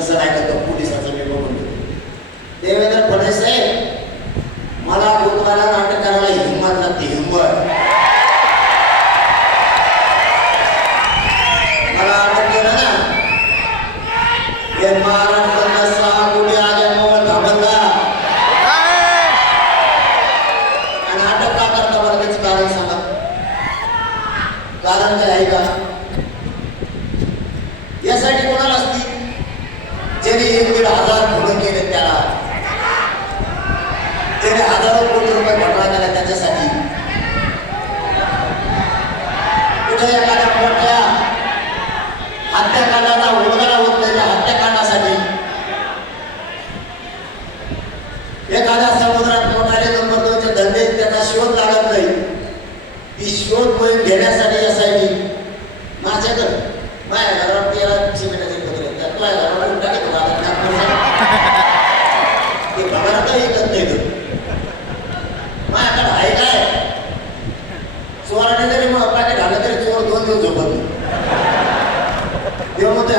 तसं नाही करतो पोलिसांचा मी बघून देवेंद्र फडणवीस साहेब मला गुरुवाला नाटक करायला हिंमत लागते हिंमत. मला अटक केलं ना महाराष्ट्रातला सहा कोटी आल्यामुळे थांबला आणि अटक का करता मला त्याचं कारण सांगा. कारण काय आहे का? ज्याने एक दीड हजार खुणं केले त्याला त्याने हजारो कोटी रुपये घटना केला त्याच्यासाठी. कुठे एखाद्या मोठ्या हत्याकांडाचा उलगडा होत नाही त्या हत्याकांडासाठी. एखाद्या समुद्रात मोठाले नंबर दोनचे धंदे त्याचा शोध लागत नाही. ती शोध मोहीम घेण्यासाठी कोणाला ऐकत नाही माझ्याकडे आहे काय? चोराने जरी मग पाकिट आलं तरी चोर दोन दिवस झोपत नाही.